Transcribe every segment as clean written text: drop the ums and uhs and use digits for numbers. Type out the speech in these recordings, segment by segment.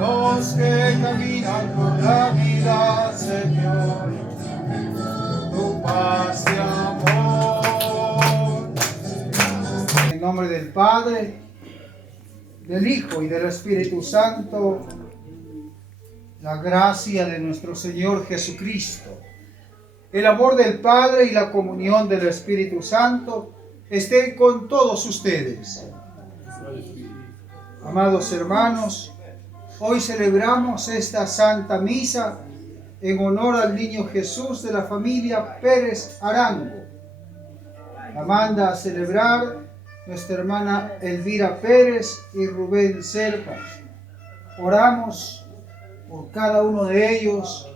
los que caminan por la vida, Señor, tu paz y amor. En nombre del Padre, del Hijo y del Espíritu Santo, la gracia de nuestro Señor Jesucristo, el amor del Padre y la comunión del Espíritu Santo estén con todos ustedes. Amados hermanos, hoy celebramos esta Santa Misa en honor al niño Jesús de la familia Pérez Arango. La manda a celebrar nuestra hermana Elvira Pérez y Rubén Cerca. Oramos por cada uno de ellos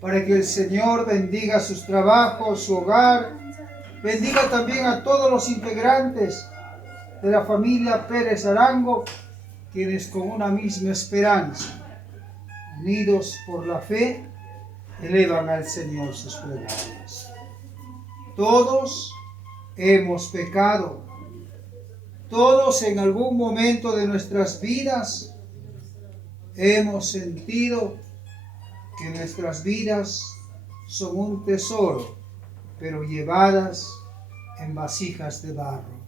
para que el Señor bendiga sus trabajos, su hogar, bendiga también a todos los integrantes de la familia Pérez Arango, quienes con una misma esperanza, unidos por la fe, elevan al Señor sus plegarias. Todos hemos pecado. Todos en algún momento de nuestras vidas hemos sentido que nuestras vidas son un tesoro, pero llevadas en vasijas de barro,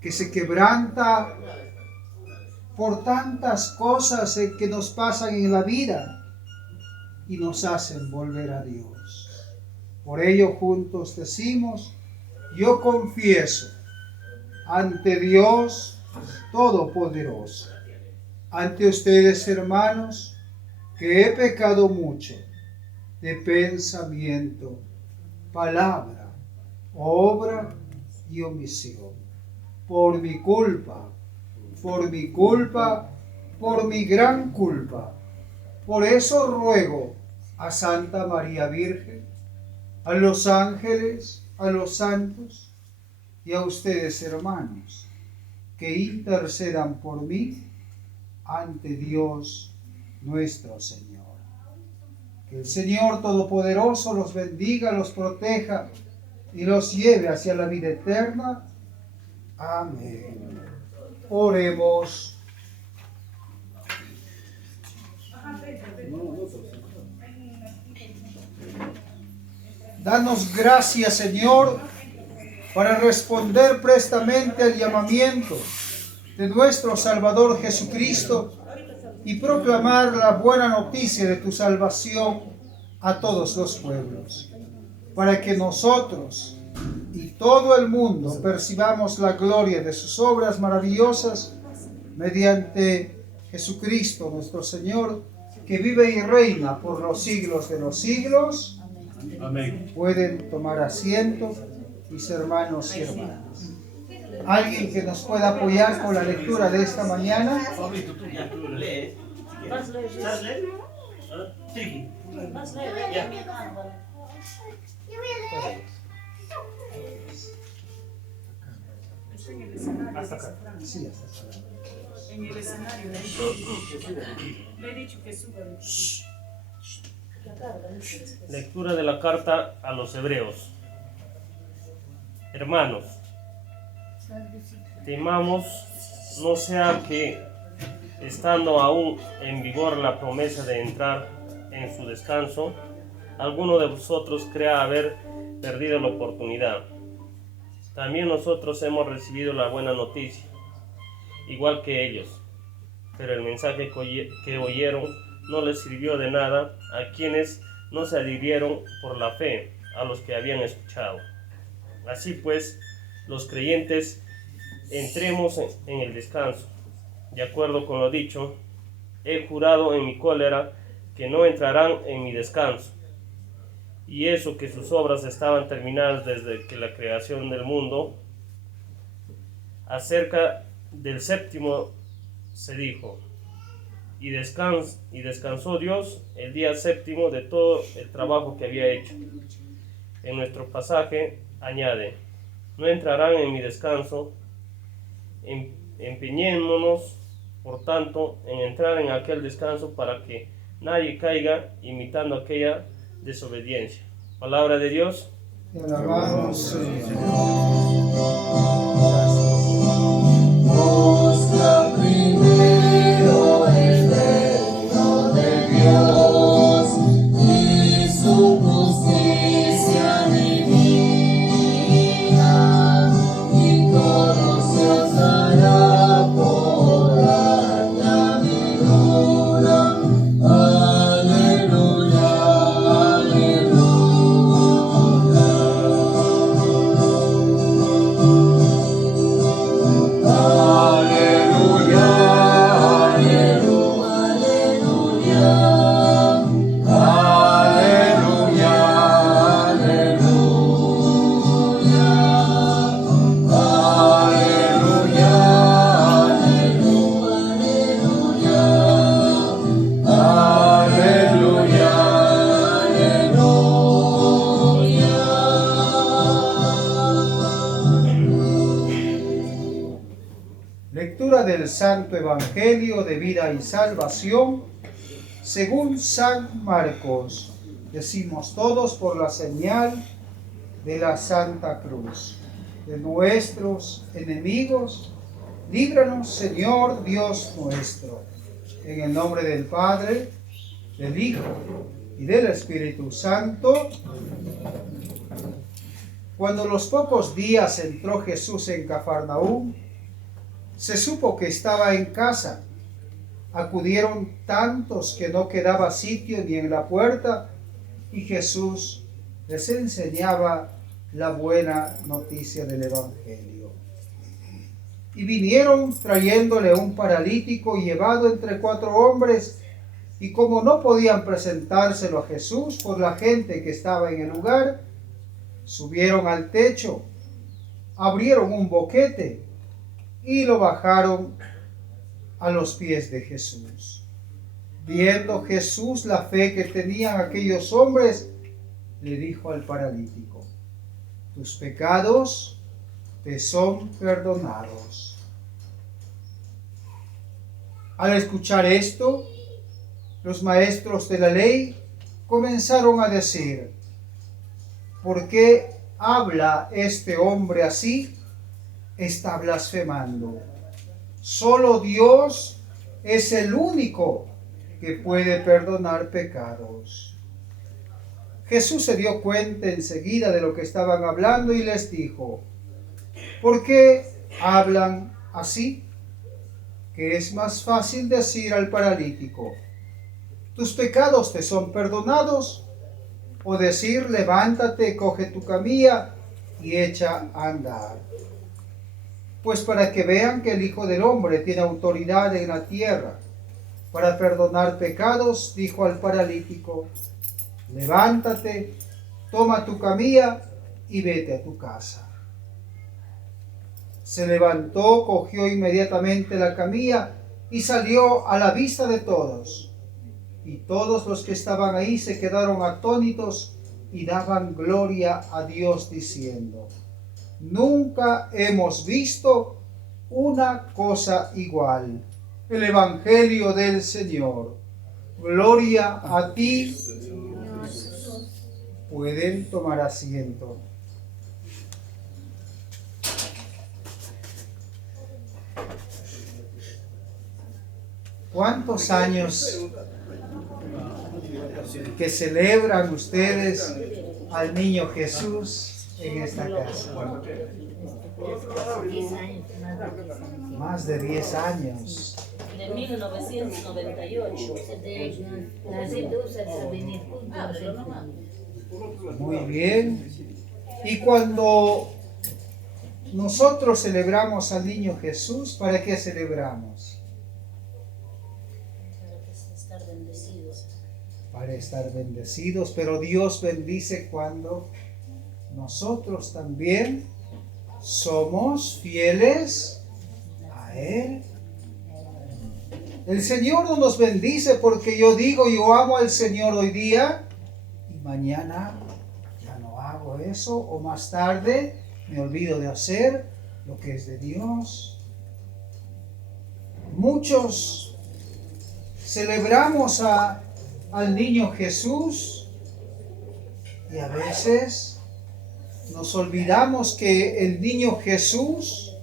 que se quebranta por tantas cosas que nos pasan en la vida y nos hacen volver a Dios. Por ello juntos decimos: yo confieso ante Dios Todopoderoso, ante ustedes, hermanos, que he pecado mucho de pensamiento, palabra, obra y omisión, por mi culpa, por mi gran culpa. Por eso ruego a Santa María Virgen, a los ángeles, a los santos y a ustedes, hermanos, que intercedan por mí ante Dios nuestro Señor. Que el Señor Todopoderoso los bendiga, los proteja y los lleve hacia la vida eterna. Amén. Oremos. Danos gracia, Señor, para responder prestamente al llamamiento de nuestro Salvador Jesucristo y proclamar la buena noticia de tu salvación a todos los pueblos, para que nosotros y todo el mundo percibamos la gloria de sus obras maravillosas mediante Jesucristo nuestro Señor, que vive y reina por los siglos de los siglos. Amén. Pueden tomar asiento, mis hermanos y hermanas. ¿Alguien que nos pueda apoyar con la lectura de esta mañana? Sí, en el escenario le he dicho que suba. Lectura de la carta a los Hebreos. Hermanos, temamos no sea que, estando aún en vigor la promesa de entrar en su descanso, alguno de vosotros crea haber perdido la oportunidad. También nosotros hemos recibido la buena noticia, igual que ellos, pero el mensaje que oyeron no les sirvió de nada a quienes no se adhirieron por la fe a los que habían escuchado. Así pues, los creyentes entremos en el descanso. De acuerdo con lo dicho, he jurado en mi cólera que no entrarán en mi descanso. Y eso que sus obras estaban terminadas desde que la creación del mundo. Acerca del séptimo se dijo: y descansó Dios el día séptimo de todo el trabajo que había hecho. En nuestro pasaje añade: no entrarán en mi descanso. Empeñémonos, por tanto, en entrar en aquel descanso para que nadie caiga imitando aquella desobediencia. Palabra de Dios. Te alabamos, Señor. Busca primero el reino Santo Evangelio de vida y salvación según San Marcos. Decimos todos por la señal de la Santa Cruz. De nuestros enemigos, líbranos, Señor Dios nuestro. En el nombre del Padre, del Hijo y del Espíritu Santo. Cuando los pocos días entró Jesús en Cafarnaúm, se supo que estaba en casa. Acudieron tantos que no quedaba sitio ni en la puerta, y Jesús les enseñaba la buena noticia del Evangelio. Y vinieron trayéndole un paralítico llevado entre 4 hombres, y como no podían presentárselo a Jesús por la gente que estaba en el lugar, subieron al techo, abrieron un boquete y lo bajaron a los pies de Jesús. Viendo Jesús la fe que tenían aquellos hombres, le dijo al paralítico: tus pecados te son perdonados. Al escuchar esto, los maestros de la ley comenzaron a decir: ¿por qué habla este hombre así? Está blasfemando. Solo Dios es el único que puede perdonar pecados. Jesús se dio cuenta enseguida de lo que estaban hablando y les dijo: ¿por qué hablan así? Que es más fácil decir al paralítico: tus pecados te son perdonados, o decir: levántate, coge tu camilla y echa a andar. Pues para que vean que el Hijo del Hombre tiene autoridad en la tierra para perdonar pecados, dijo al paralítico: levántate, toma tu camilla y vete a tu casa. Se levantó, cogió inmediatamente la camilla y salió a la vista de todos. Y todos los que estaban ahí se quedaron atónitos y daban gloria a Dios diciendo: nunca hemos visto una cosa igual. El Evangelio del Señor. Gloria a ti. Pueden tomar asiento. ¿Cuántos años que celebran ustedes al niño Jesús en esta casa? Más de 10 años. De 1998. Muy bien. Y cuando nosotros celebramos al niño Jesús, ¿para qué celebramos? Para estar bendecidos. Para estar bendecidos, pero Dios bendice cuando nosotros también somos fieles a Él. El Señor no nos bendice porque yo digo: yo amo al Señor hoy día y mañana ya no hago eso, o más tarde me olvido de hacer lo que es de Dios. Muchos celebramos al niño Jesús y a veces nos olvidamos que el niño Jesús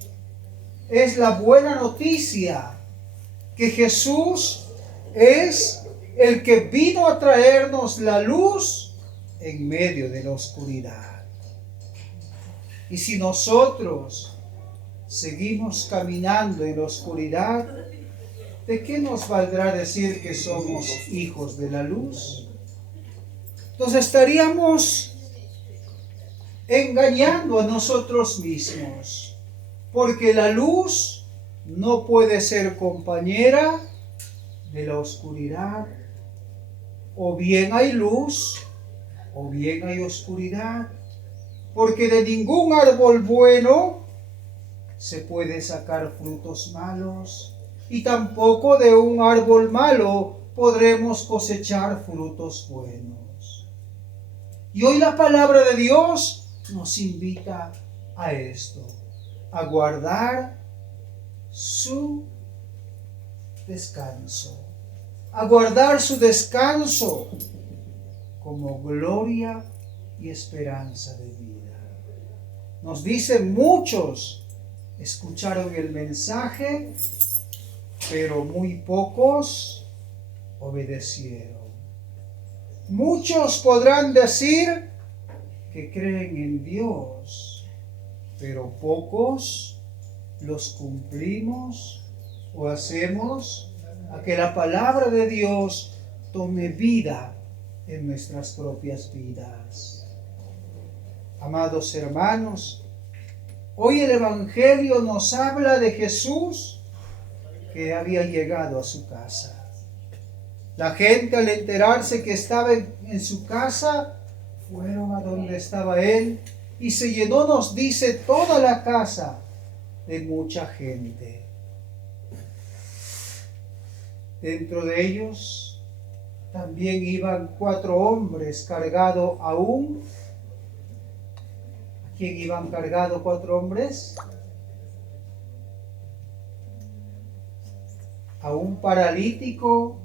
es la buena noticia, que Jesús es el que vino a traernos la luz en medio de la oscuridad. Y si nosotros seguimos caminando en la oscuridad, ¿de qué nos valdrá decir que somos hijos de la luz? Entonces estaríamos engañando a nosotros mismos, porque la luz no puede ser compañera de la oscuridad. O bien hay luz, o bien hay oscuridad, porque de ningún árbol bueno se puede sacar frutos malos, y tampoco de un árbol malo podremos cosechar frutos buenos. Y hoy la palabra de Dios nos invita a esto, a guardar su descanso, a guardar su descanso como gloria y esperanza de vida. Nos dice: muchos escucharon el mensaje, pero muy pocos obedecieron. Muchos podrán decir que creen en Dios, pero pocos los cumplimos o hacemos a que la palabra de Dios tome vida en nuestras propias vidas. Amados hermanos, hoy el Evangelio nos habla de Jesús que había llegado a su casa. La gente, al enterarse que estaba en su casa, fueron a donde estaba él y se llenó, nos dice, toda la casa de mucha gente. Dentro de ellos también iban 4 hombres cargados aún. ¿A quién iban cargados 4 hombres? A un paralítico.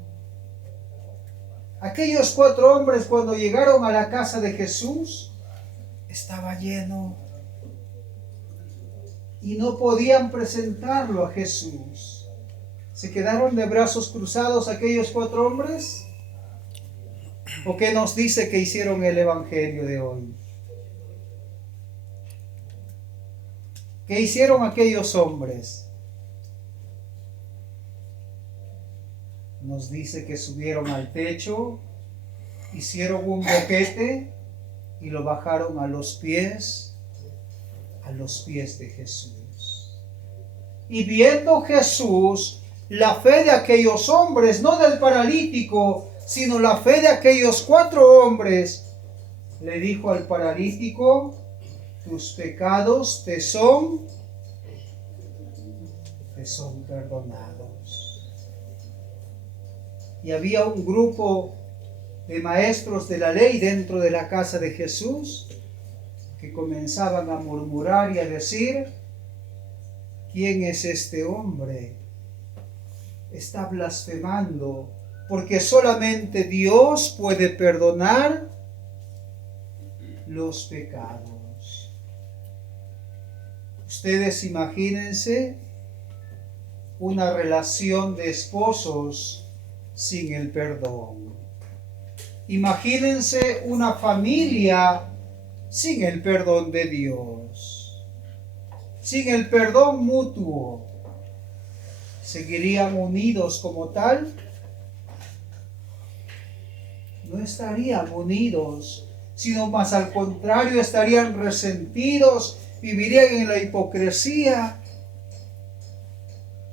Aquellos 4 hombres, cuando llegaron a la casa de Jesús, estaba lleno y no podían presentarlo a Jesús. ¿Se quedaron de brazos cruzados aquellos 4 hombres? ¿O qué nos dice que hicieron el Evangelio de hoy? ¿Qué hicieron aquellos hombres? Nos dice que subieron al techo, hicieron un boquete y lo bajaron a los pies de Jesús. Y viendo Jesús la fe de aquellos hombres, no del paralítico, sino la fe de aquellos 4 hombres, le dijo al paralítico: tus pecados te son perdonados. Y había un grupo de maestros de la ley dentro de la casa de Jesús que comenzaban a murmurar y a decir: ¿quién es este hombre? Está blasfemando, porque solamente Dios puede perdonar los pecados. Ustedes imagínense una relación de esposos sin el perdón. Imagínense una familia sin el perdón de Dios, sin el perdón mutuo. ¿Seguirían unidos como tal? No estarían unidos, sino más al contrario, estarían resentidos, vivirían en la hipocresía.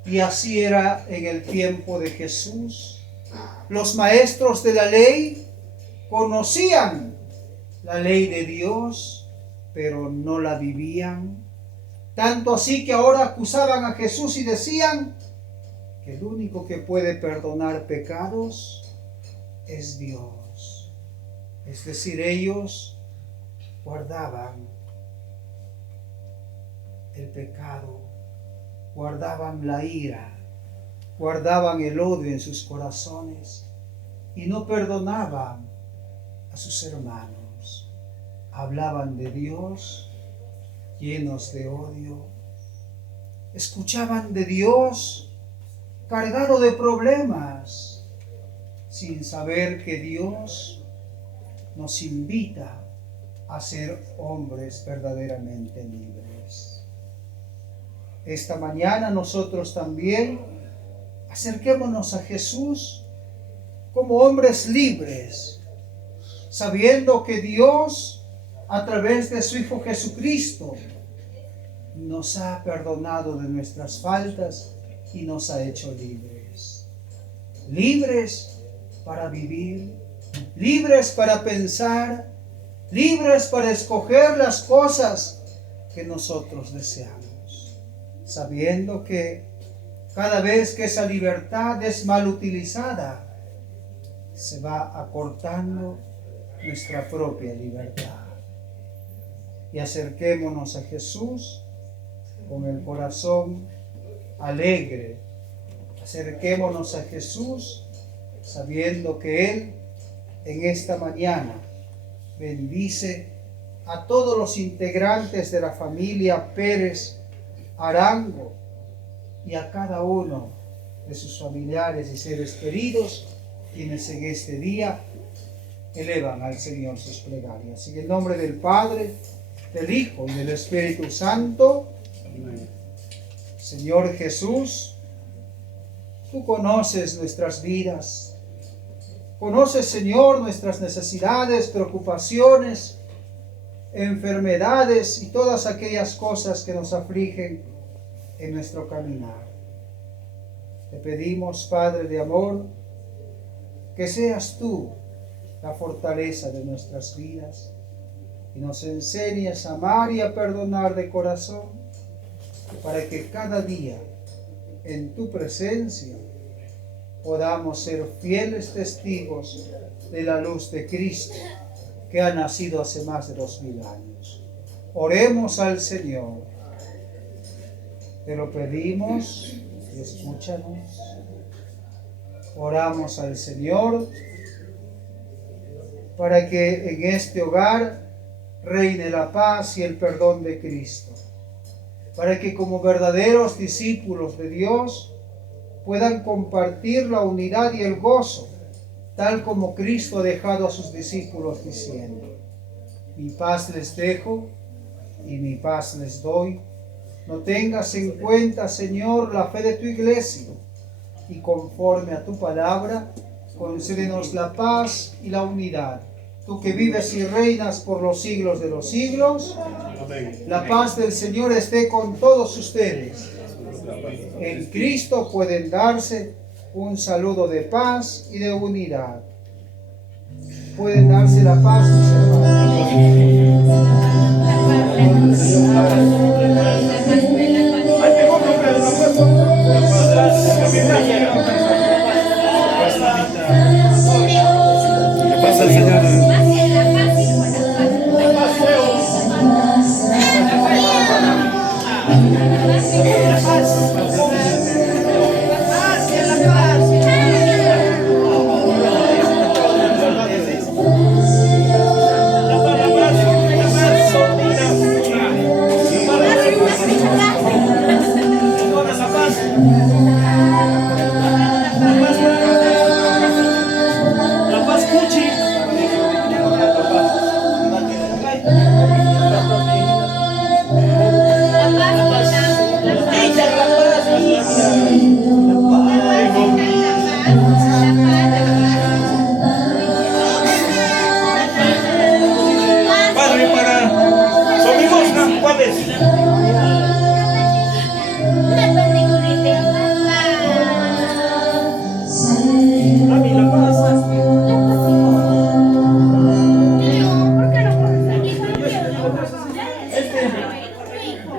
Y así era en el tiempo de Jesús. Los maestros de la ley conocían la ley de Dios, pero no la vivían. Tanto así que ahora acusaban a Jesús y decían que el único que puede perdonar pecados es Dios. Es decir, ellos guardaban el pecado, guardaban la ira, guardaban el odio en sus corazones y no perdonaban a sus hermanos. Hablaban de Dios llenos de odio. Escuchaban de Dios cargado de problemas, sin saber que Dios nos invita a ser hombres verdaderamente libres. Esta mañana nosotros también acerquémonos a Jesús como hombres libres, sabiendo que Dios, a través de su Hijo Jesucristo, nos ha perdonado de nuestras faltas y nos ha hecho libres. Libres para vivir, libres para pensar, libres para escoger las cosas que nosotros deseamos, sabiendo que cada vez que esa libertad es mal utilizada, se va acortando nuestra propia libertad. Y acerquémonos a Jesús con el corazón alegre, Acerquémonos a Jesús sabiendo que Él en esta mañana bendice a todos los integrantes de la familia Pérez Arango y a cada uno de sus familiares y seres queridos, quienes en este día elevan al Señor sus plegarias. En el nombre del Padre, del Hijo y del Espíritu Santo. Amén. Señor Jesús, tú conoces nuestras vidas. Conoces, Señor, nuestras necesidades, preocupaciones, enfermedades y todas aquellas cosas que nos afligen en nuestro caminar. Te pedimos, Padre de amor, que seas tú la fortaleza de nuestras vidas y nos enseñes a amar y a perdonar de corazón, para que cada día en tu presencia podamos ser fieles testigos de la luz de Cristo que ha nacido hace más de 2000 años. Oremos al Señor. Te lo pedimos y escúchanos. Oramos al Señor para que en este hogar reine la paz y el perdón de Cristo, para que como verdaderos discípulos de Dios puedan compartir la unidad y el gozo, tal como Cristo ha dejado a sus discípulos diciendo: mi paz les dejo y mi paz les doy. No tengas en cuenta, Señor, la fe de tu iglesia, y conforme a tu palabra, concédenos la paz y la unidad. Tú que vives y reinas por los siglos de los siglos. Amén. La paz del Señor esté con todos ustedes. En Cristo pueden darse un saludo de paz y de unidad. Pueden darse la paz, mis hermanos.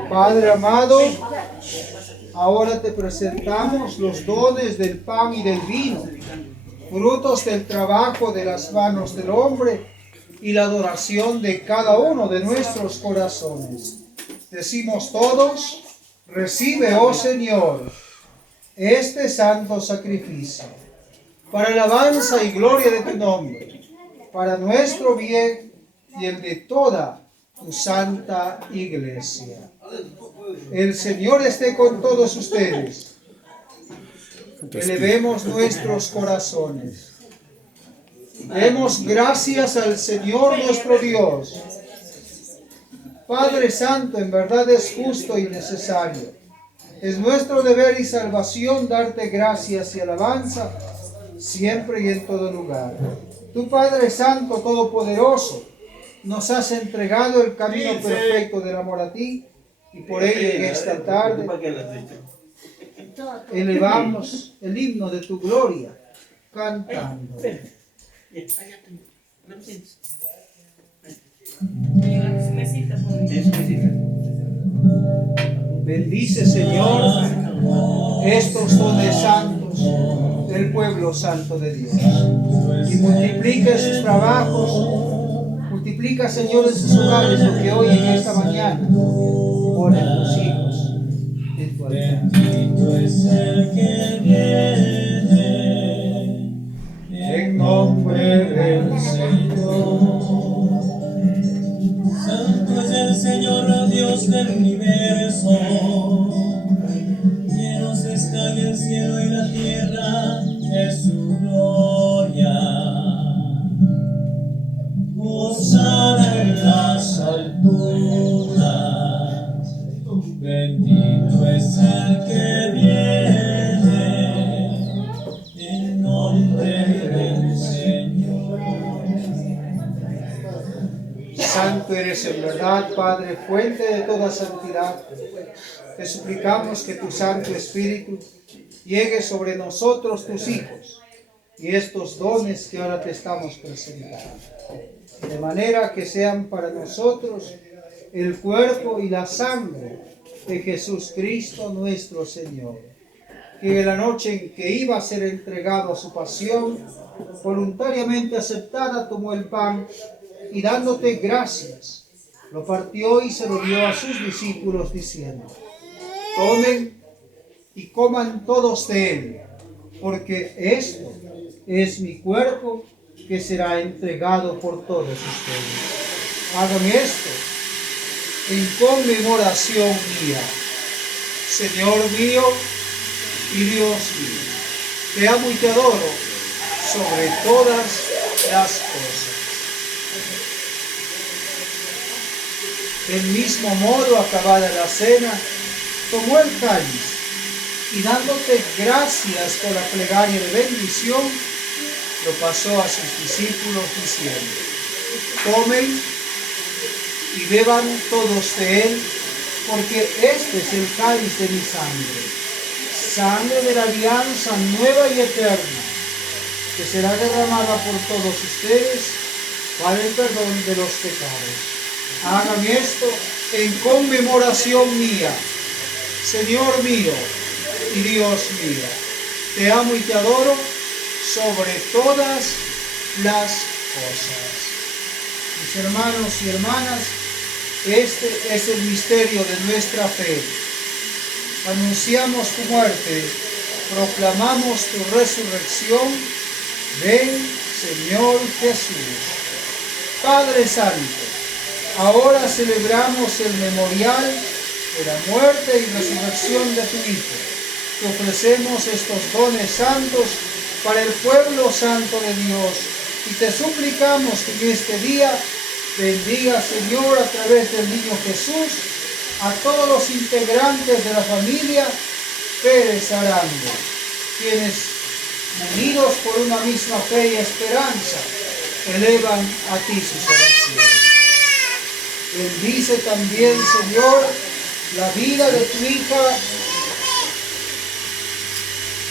Padre amado, ahora te presentamos los dones del pan y del vino, frutos del trabajo de las manos del hombre y la adoración de cada uno de nuestros corazones. Decimos todos: recibe, oh Señor, este santo sacrificio, para alabanza y gloria de tu nombre, para nuestro bien y el de toda tu santa iglesia. El Señor esté con todos ustedes. Elevemos nuestros corazones. Demos gracias al Señor nuestro Dios. Padre Santo, en verdad es justo y necesario. Es nuestro deber y salvación darte gracias y alabanza siempre y en todo lugar. Tu Padre Santo, Todopoderoso, nos has entregado el camino perfecto del amor a ti, y por ello en esta tarde elevamos el himno de tu gloria cantando. Bendice, Señor, estos dones santos del pueblo santo de Dios, y multiplica sus trabajos. Multiplica, Señor, en sus hogares lo que hoy en esta mañana oran los hijos de tu altar. es el que viene, en nombre del Señor. Santo es el Señor, Dios del universo, llenos están el cielo y la tierra de su gloria. Hosana en las alturas, bendito es el que viene, en nombre del Señor. Santo eres en verdad, Padre, fuente de toda santidad. Te suplicamos que tu Santo Espíritu llegue sobre nosotros, tus hijos, y estos dones que ahora te estamos presentando, de manera que sean para nosotros el cuerpo y la sangre de Jesús Cristo nuestro Señor, que en la noche en que iba a ser entregado a su pasión, voluntariamente aceptada, tomó el pan y dándote gracias, lo partió y se lo dio a sus discípulos diciendo: tomen y coman todos de él, porque esto es mi cuerpo que será entregado por todos ustedes. Hagan esto en conmemoración mía. Señor mío y Dios mío, te amo y te adoro sobre todas las cosas. Del mismo modo, acabada la cena, tomó el cáliz y dándote gracias por la plegaria de bendición, lo pasó a sus discípulos diciendo: tomen y beban todos de él, porque este es el cáliz de mi sangre, sangre de la alianza nueva y eterna, que será derramada por todos ustedes para el perdón de los pecados. Hagan esto en conmemoración mía. Señor mío y Dios mío, te amo y te adoro sobre todas las cosas. Mis hermanos y hermanas, este es el misterio de nuestra fe. Anunciamos tu muerte, proclamamos tu resurrección. Ven, Señor Jesús. Padre Santo, ahora celebramos el memorial de la muerte y resurrección de tu Hijo. Te ofrecemos estos dones santos para el pueblo santo de Dios y te suplicamos que en este día bendiga, Señor, a través del niño Jesús, a todos los integrantes de la familia Pérez Arango, quienes, unidos por una misma fe y esperanza, elevan a ti sus oraciones. Bendice también, Señor, la vida de tu hija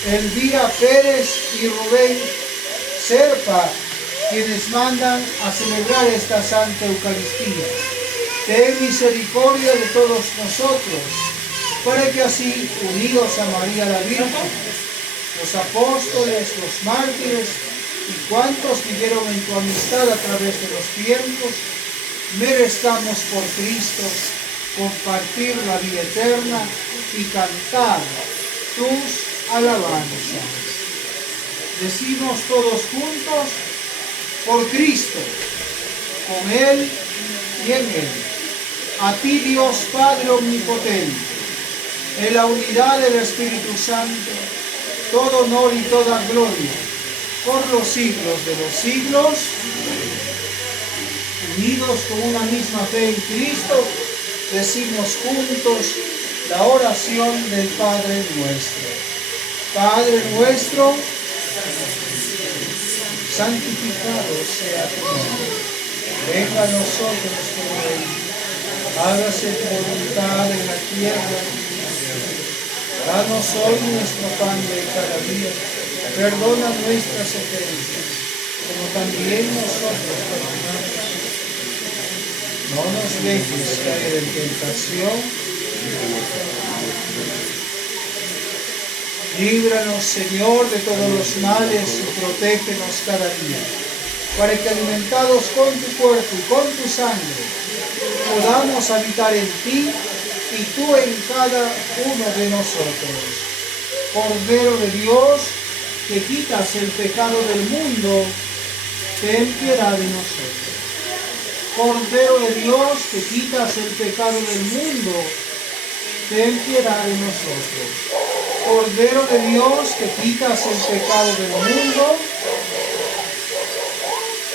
Elvira Pérez y Rubén Serpa, quienes mandan a celebrar esta Santa Eucaristía. Ten misericordia de todos nosotros, para que así, unidos a María la Virgen, los apóstoles, los mártires y cuantos vivieron en tu amistad a través de los tiempos, merezcamos por Cristo compartir la vida eterna y cantar tus alabanzas. Decimos todos juntos: por Cristo, con Él y en Él. A ti, Dios Padre omnipotente, en la unidad del Espíritu Santo, todo honor y toda gloria por los siglos de los siglos. Unidos con una misma fe en Cristo, decimos juntos la oración del Padre nuestro. Padre nuestro, santificado sea tu nombre. Venga a nosotros tu reino. Hágase tu voluntad en la tierra. Danos hoy nuestro pan de cada día. Perdona nuestras ofensas, como también nosotros perdonamos. No nos dejes caer en tentación. Líbranos, Señor, de todos los males y protégenos cada día, para que, alimentados con tu cuerpo y con tu sangre, podamos habitar en ti y tú en cada uno de nosotros. Cordero de Dios, que quitas el pecado del mundo, ten piedad de nosotros. Cordero de Dios, que quitas el pecado del mundo, ten piedad de nosotros. Cordero de Dios, que quitas el pecado del mundo.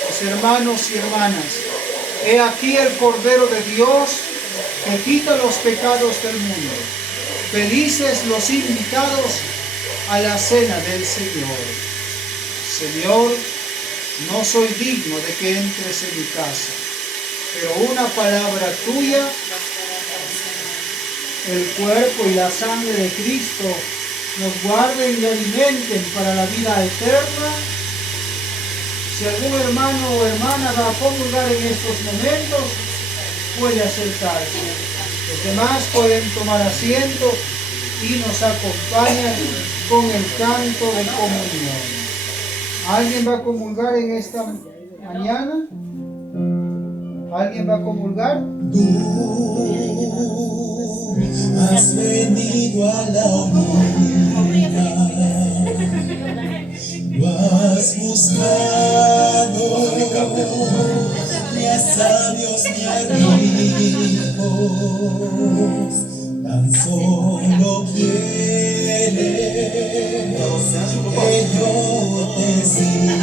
Mis hermanos y hermanas, he aquí el Cordero de Dios, que quita los pecados del mundo. Felices los invitados a la cena del Señor. Señor, no soy digno de que entres en mi casa, pero una palabra tuya, el cuerpo y la sangre de Cristo nos guarden y alimenten para la vida eterna. Si algún hermano o hermana va a comulgar en estos momentos, puede acercarse. Los demás pueden tomar asiento y nos acompañan con el canto de comunión. ¿Alguien va a comulgar en esta mañana? ¿Alguien va a comulgar? Tú has venido a la orilla, lo has buscado, ni a sabios ni a ricos, tan solo quieres que yo te siga.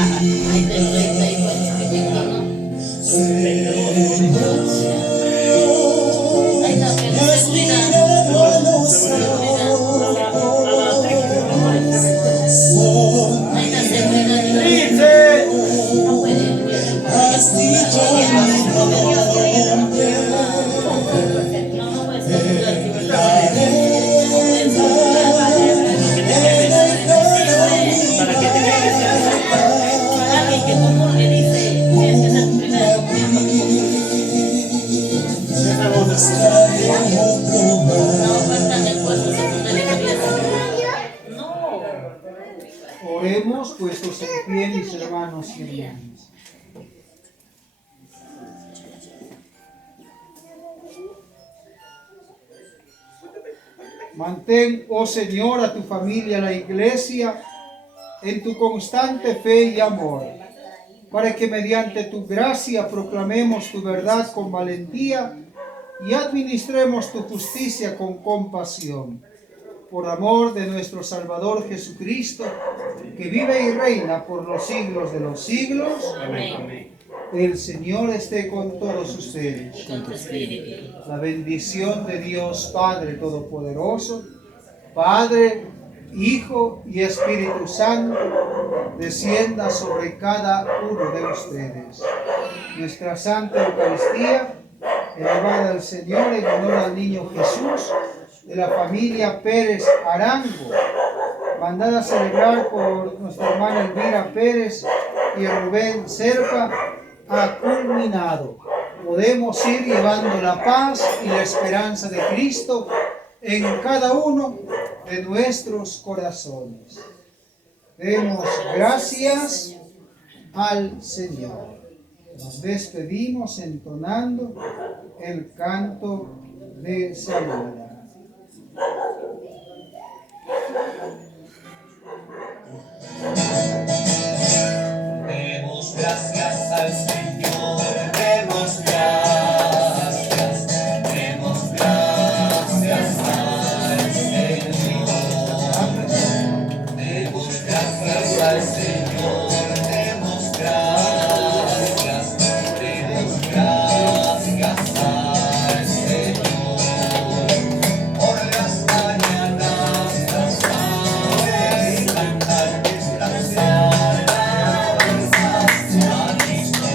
Oremos puestos en pie, mis hermanos y hermanas. Mantén, oh Señor, a tu familia, la iglesia, en tu constante fe y amor, para que mediante tu gracia proclamemos tu verdad con valentía y administremos tu justicia con compasión. Por amor de nuestro Salvador Jesucristo, que vive y reina por los siglos de los siglos. Amén. El Señor esté con todos ustedes. Con tu espíritu. La bendición de Dios Padre Todopoderoso, Padre, Hijo y Espíritu Santo, descienda sobre cada uno de ustedes. Nuestra Santa Eucaristía, elevada al Señor en honor al niño Jesús, de la familia Pérez Arango, mandada a celebrar por nuestra hermana Elvira Pérez y Rubén Serpa, ha culminado. Podemos ir llevando la paz y la esperanza de Cristo en cada uno de nuestros corazones. Demos gracias al Señor. Nos despedimos entonando el canto de salud. Demos gracias al Señor, demos gracias, demos gracias al Señor, demos gracias al Señor, demos gracias al Señor, por las mañanas las aves cantan nuestras alabanzas a Cristo.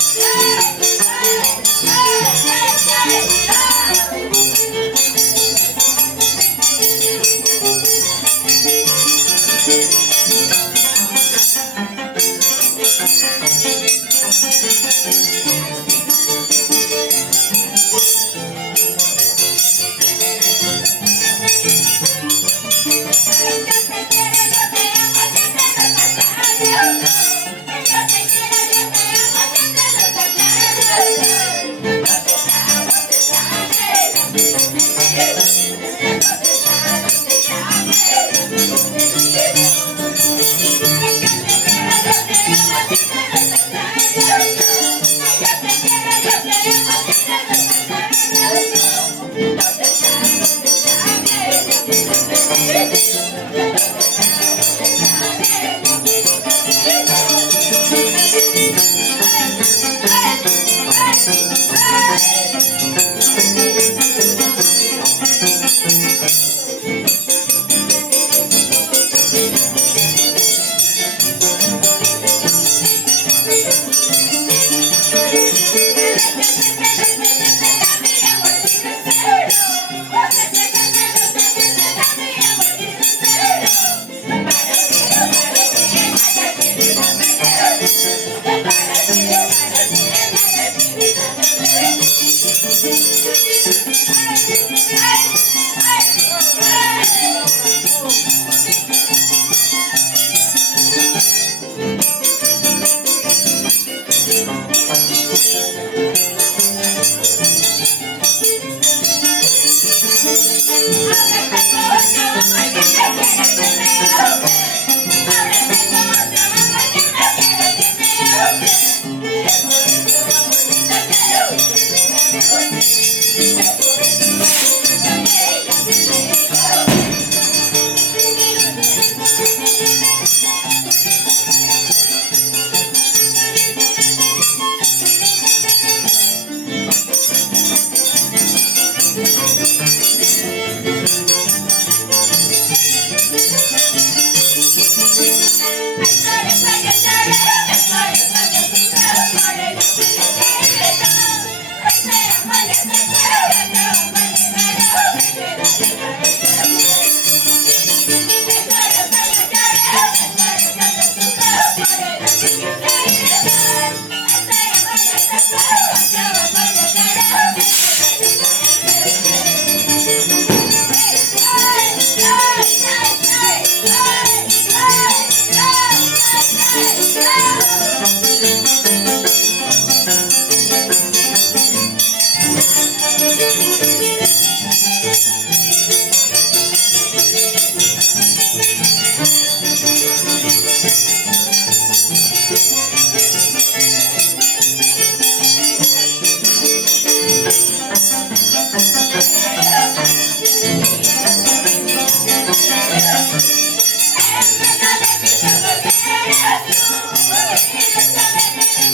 Thank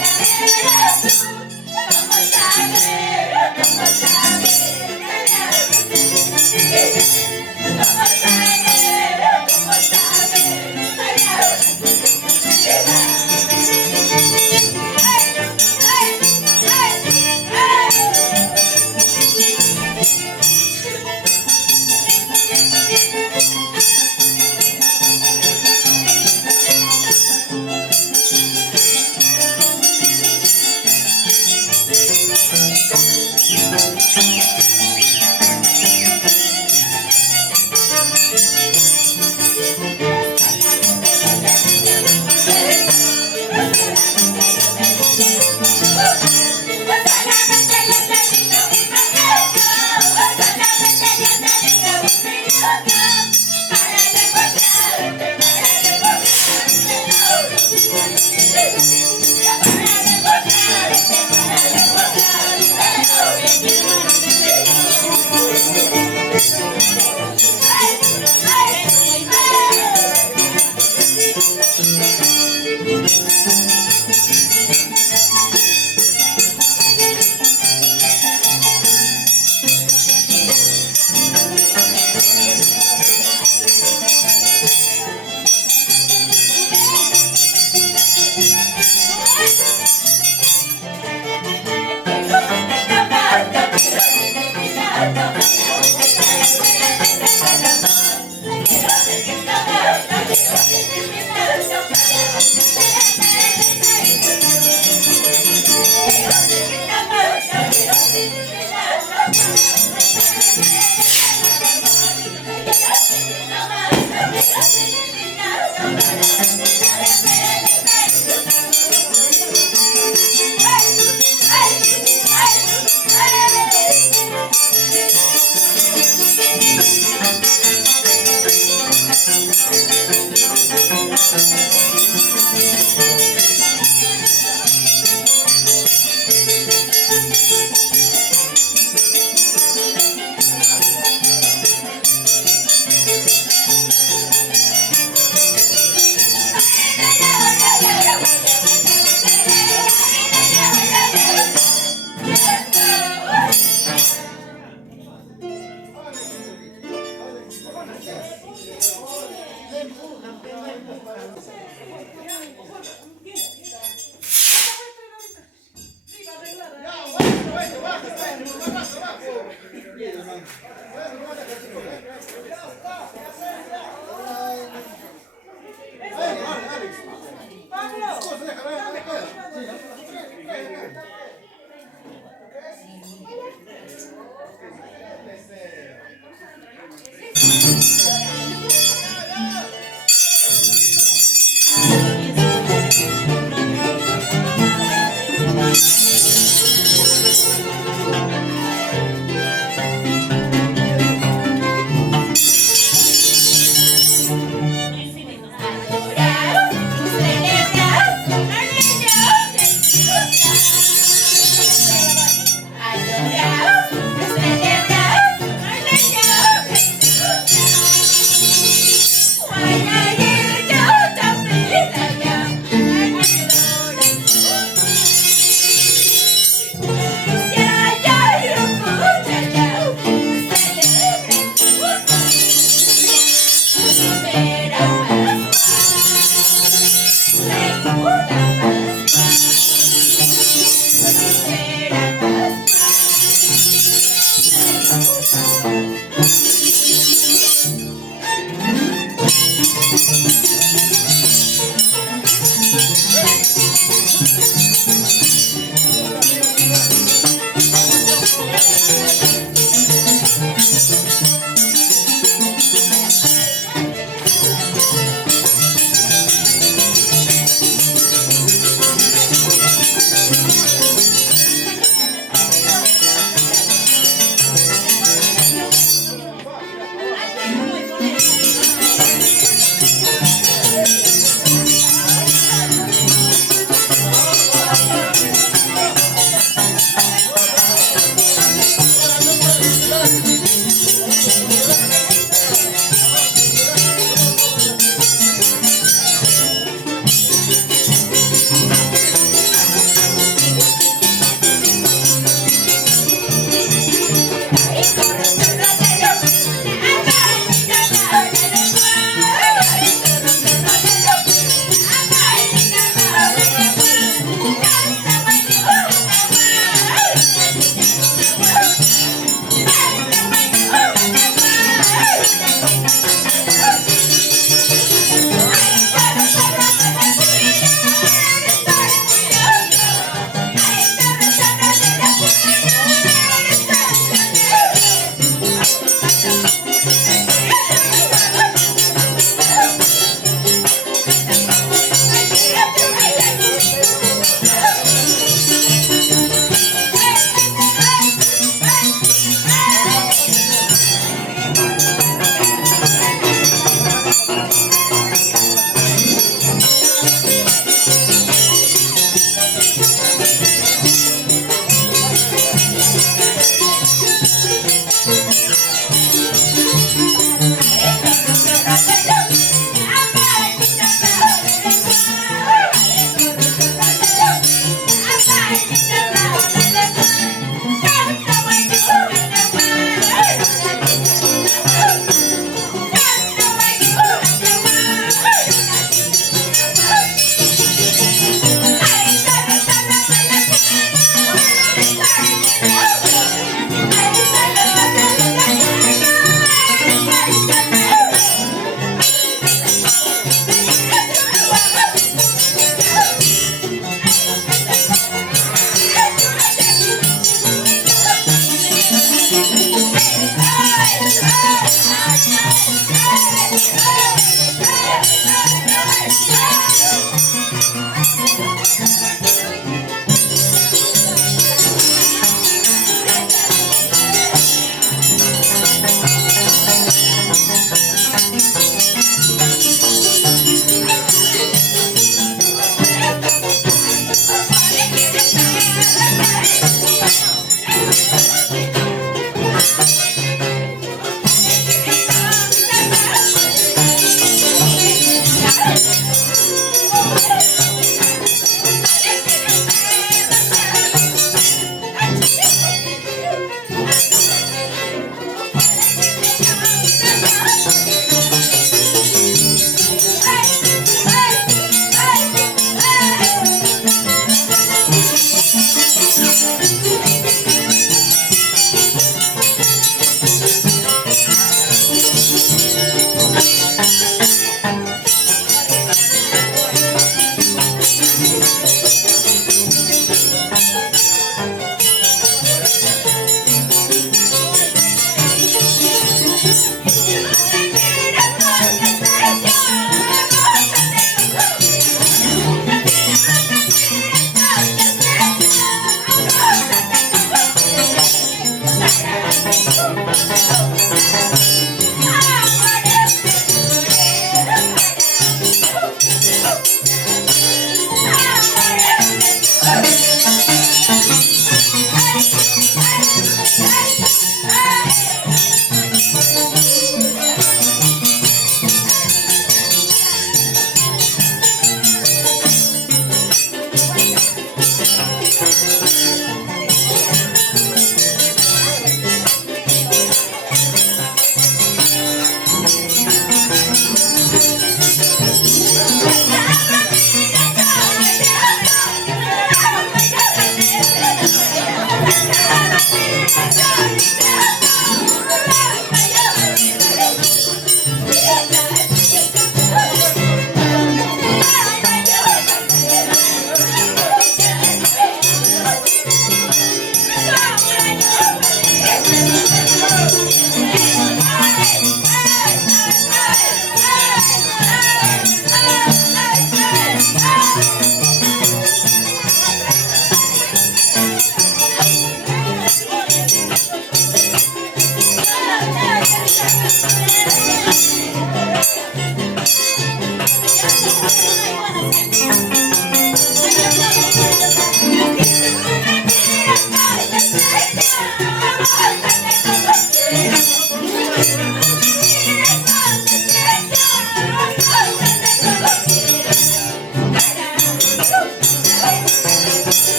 you.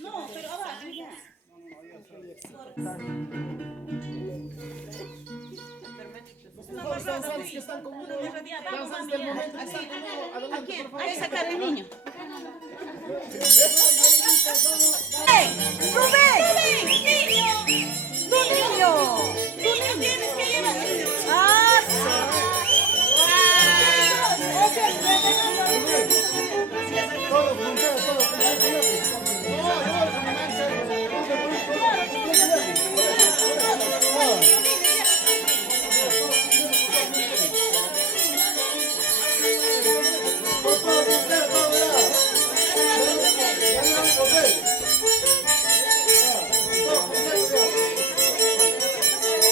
No, pero abajo ya. Que están conmigo, danzas del momento, que están conmigo, adelante, por favor. Hay que sacar el niño. ¡Rubén! ¡Niño! ¡Tu niño! Niño, tienes que llevar. ¡Ah, Todo, con ustedes, todo, con ustedes. No, yo voy con mi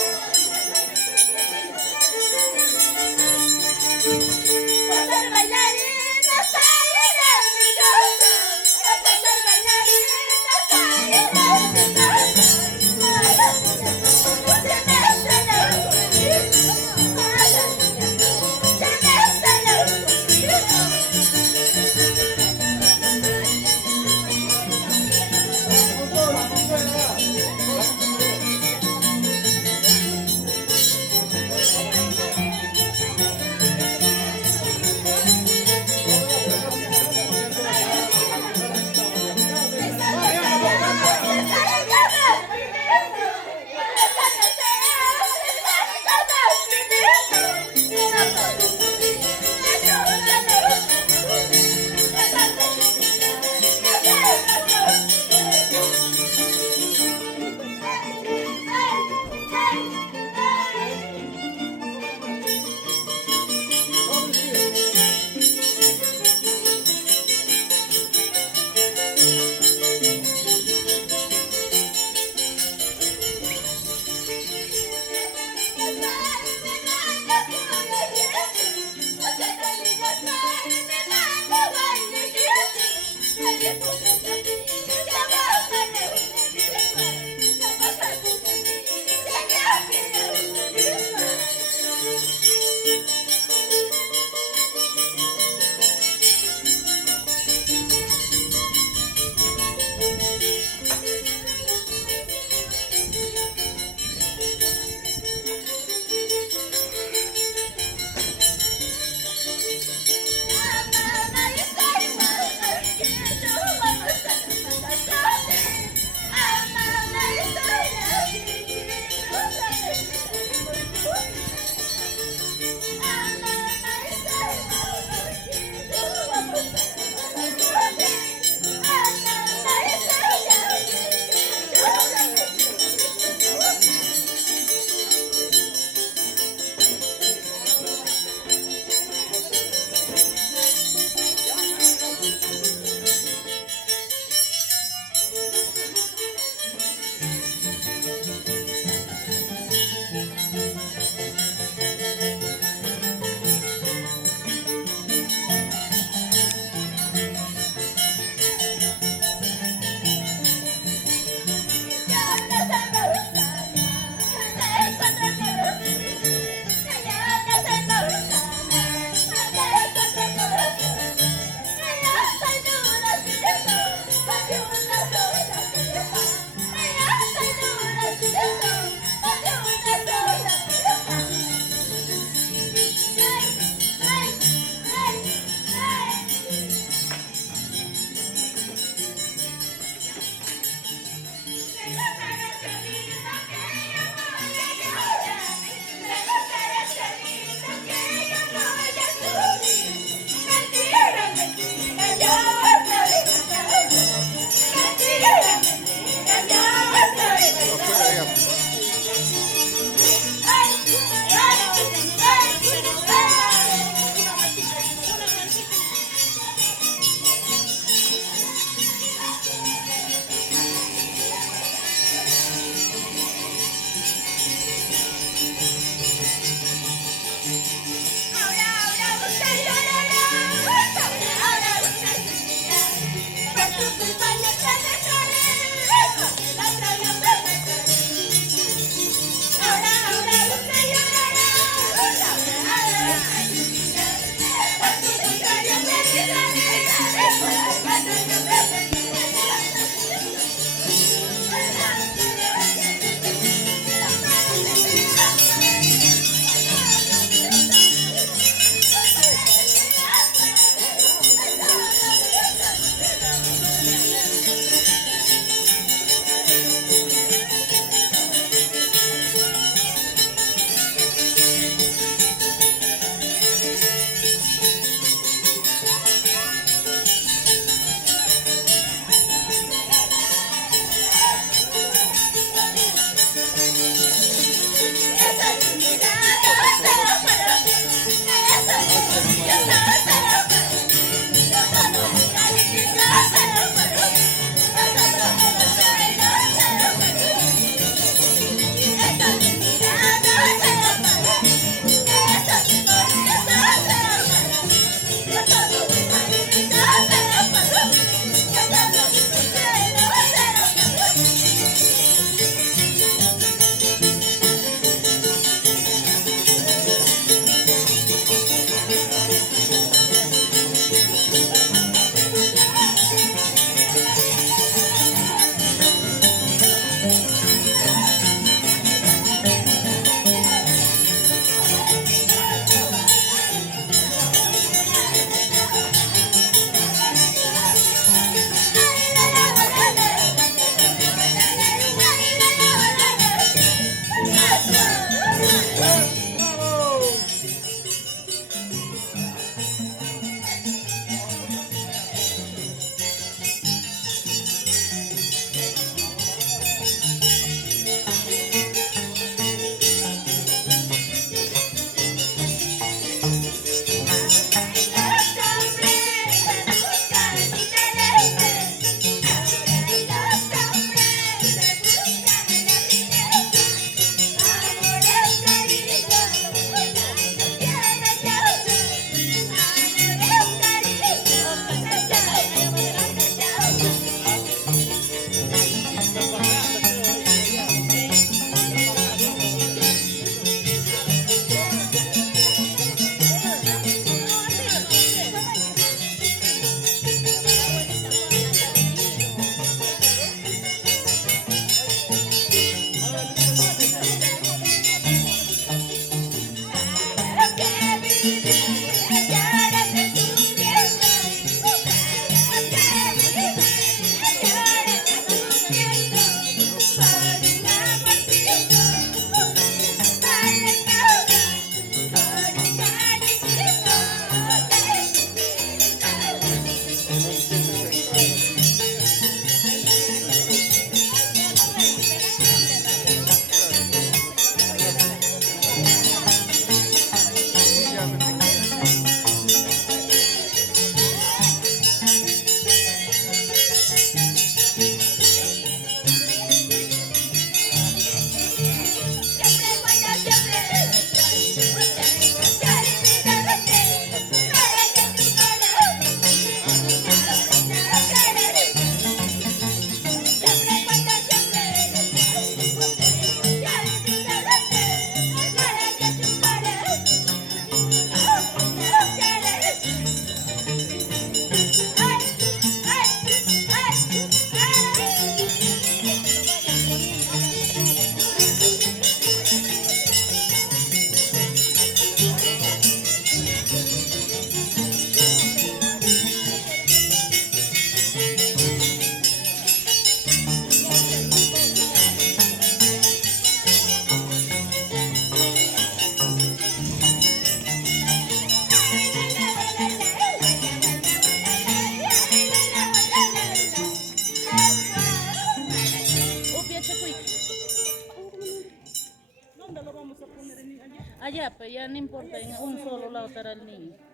Allá, pues ya no importa, en un solo lado estará el niño.